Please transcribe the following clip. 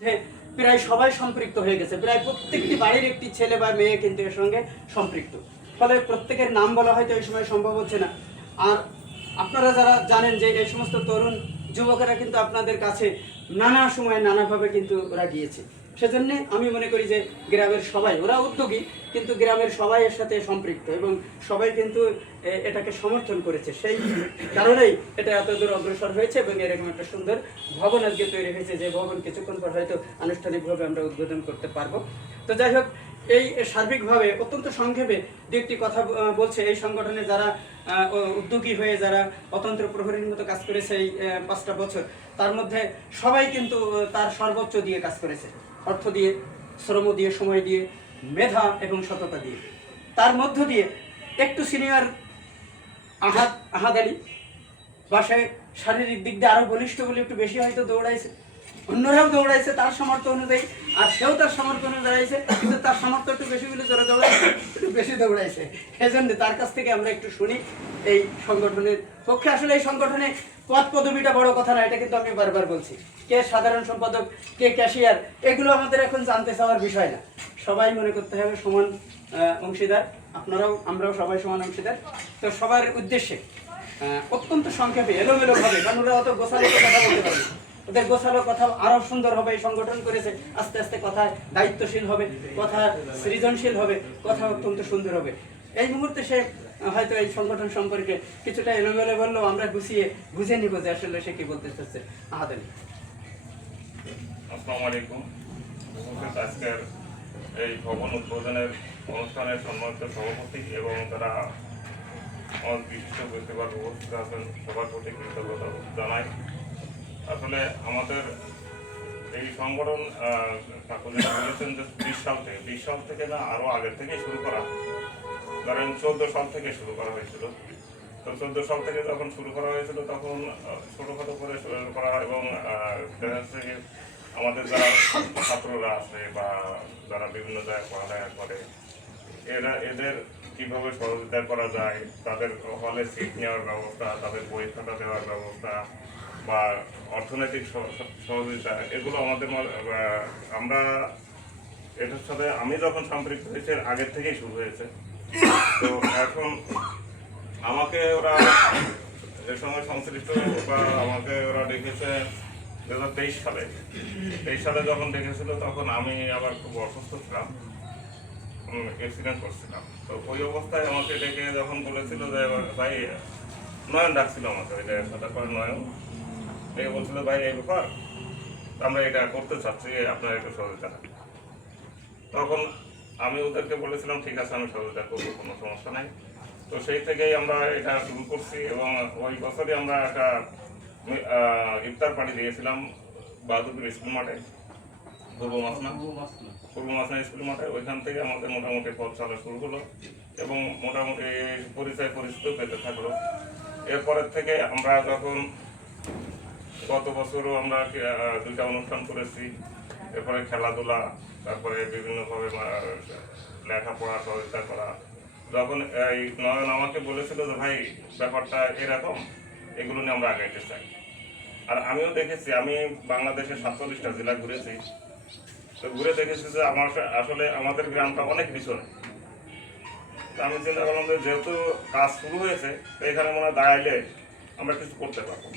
প্রায় সবাই সম্পৃক্ত হয়ে গেছে, প্রায় প্রত্যেকটি বাড়ির একটি ছেলে বা মেয়ে কিন্তু এর সঙ্গে সম্পৃক্ত। ফলে প্রত্যেকের নাম বলা হয়তো এই সময় সম্ভব হচ্ছে না। আর আপনারা যারা জানেন যে এই সমস্ত তরুণ যুবকেরা কিন্তু আপনাদের কাছে নানা সময় নানাভাবে কিন্তু ওরা গিয়েছে। সেজন্য আমি মনে করি যে গ্রামের সবাই, ওরা উদ্যোগী কিন্তু গ্রামের সবাই এর সাথে সম্পৃক্ত এবং সবাই কিন্তু এটাকে সমর্থন করেছে। সেই কারণেই এটা এত দূর অগ্রসর হয়েছে এবং এরকম একটা সুন্দর ভবন আজকে তৈরি হয়েছে, যে ভবন কিছুক্ষণ পর হয়তো আনুষ্ঠানিকভাবে আমরা উদ্বোধন করতে পারবো। তো যাই হোক, এই সার্বিকভাবে অত্যন্ত সংক্ষেপে দু একটি কথা বলছে এই সংগঠনে যারা উদ্যোগী হয়ে যারা অতন্ত্র প্রহরীর মতো কাজ করেছে এই 5টা বছর, তার মধ্যে সবাই কিন্তু তার সর্বোচ্চ দিয়ে কাজ করেছে, অর্থ দিয়ে, শ্রম দিয়ে, সময় দিয়ে, মেধা এবং সততা দিয়ে। তার মধ্য দিয়ে একটু সিনিয়র আহাদ আলী বাসায় শারীরিক দিক দিয়ে আরও বলিষ্ঠ বলে একটু বেশি হয়তো দৌড়াইছে, অন্যরাও দৌড়াইছে তার সামর্থ্য অনুযায়ী, আর সেও তার সামর্থ্য অনুযায়ী দৌড়াইছে, কিন্তু তার সামর্থ্য একটু বেশি বলে জোরে দৌড়াইছে, একটু বেশি দৌড়াইছে। এজন্য তার কাছ থেকে আমরা একটু শুনি এই সংগঠনের পক্ষে। আসলে এই সংগঠনে পদ পদবিটা বড় কথা না, এটা কিন্তু আমি বারবার বলছি। কে সাধারণ সম্পাদক, কে ক্যাশিয়ার, এগুলো আমাদের এখন জানতে চাওয়ার বিষয় না। সবাই মনে করতে হবে সমান অংশীদার, আপনারাও আমরাও সবাই সমান অংশীদার। তো সবার উদ্দেশ্যে অত্যন্ত সংক্ষেপে এলোমেলোভাবে, কারণ ওরা অত গোছালো কথা বলতে পারে, ওদের গোছালো কথা আরো সুন্দর হবে। এই সংগঠন করেছে, আস্তে আস্তে কথা দায়িত্বশীল হবে, কথা সৃজনশীল হবে, কথা অত্যন্ত সুন্দর হবে। এই মুহূর্তে সে হয়তো এই সংগঠন সম্পর্কে কিছুটা এলোমেলো বললেও আমরা বুঝে নিব যে আসলে সে কি বলতে চাচ্ছে। আহাদ আলী। আসসালামু আলাইকুম। আজকের এই ভবন উদ্বোধনের অনুষ্ঠানের সম্মানিত সভাপতি এবং তারা আমার বিশিষ্ট ব্যক্তিবর্গ উপস্থিত আছেন, সবার প্রতি কৃতজ্ঞতা জানাই। আসলে আমাদের এই সংগঠন বলেছেন যে 20 সাল থেকে না আরও আগের থেকেই শুরু করা, কারণ 14 সাল থেকে শুরু করা হয়েছিল। তো 14 সাল থেকে যখন শুরু করা হয়েছিল তখন ছোটোখাটো করে শুরু করা, এবং দেখা যাচ্ছে যে আমাদের যারা ছাত্ররা আছে বা যারা বিভিন্ন জায়গায় পড়ালেখা করে, এদের কীভাবে সহযোগিতা করা যায়, তাদের হলে সিট নেওয়ার ব্যবস্থা, তাদের বই খাতা দেওয়ার ব্যবস্থা বা অর্থনৈতিক সহযোগিতা, এগুলো আমাদের আমরা এটার সাথে আমি যখন সম্পৃক্ত হয়েছে আগের থেকেই শুরু হয়েছে। তো এখন আমাকে ওরা এর সঙ্গে সংশ্লিষ্ট বা আমাকে ওরা ডেকেছে 2023 সালে যখন ডেকেছিল, তখন আমি আবার খুব অসুস্থ ছিলাম, অ্যাক্সিডেন্ট করছিলাম। তো ওই অবস্থায় আমাকে ডেকে যখন বলেছিল যে ভাই, নয়ন ডাকছিল আমাকে, ওই জায়গাটা করে নয়ন ডেকে বলছিল ভাই এই ব্যাপার আমরা এটা করতে চাচ্ছি, আপনার একটু সহযোগিতা। তখন আমি ওদেরকে বলেছিলাম ঠিক আছে, আমি সহযোগিতা করবো, কোনো সমস্যা নাই। তো সেই থেকেই আমরা এটা শুরু করছি এবং ওই বছরই আমরা একটা ইফতার পার্টি দিয়েছিলাম বাহাদুরপুর স্কুল মাঠে, পূর্ব মাসনা স্কুল মাঠে। ওইখান থেকে আমাদের মোটামুটি পথ চলা শুরু হলো এবং মোটামুটি পরিচিত পেতে থাকলো। এরপরের থেকে আমরা যখন গত বছরও আমরা 2টা অনুষ্ঠান করেছি, এরপরে খেলাধুলা, তারপরে বিভিন্নভাবে লেখাপড়া সহযোগিতা করা। যখন এই নয়ন আমাকে বলেছিল যে ভাই ব্যাপারটা এরকম, এগুলো নিয়ে আমরা আগাইতে চাই। আর আমিও দেখেছি, আমি বাংলাদেশের 47টা জেলা ঘুরেছি, তো ঘুরে দেখেছি যে আসলে আমাদের গ্রামটা অনেক পিছনে। তো আমি চিন্তা করলাম যে যেহেতু কাজ শুরু হয়েছে, তো এখানে মনে হয় দাঁড়াইলে আমরা কিছু করতে পারবো।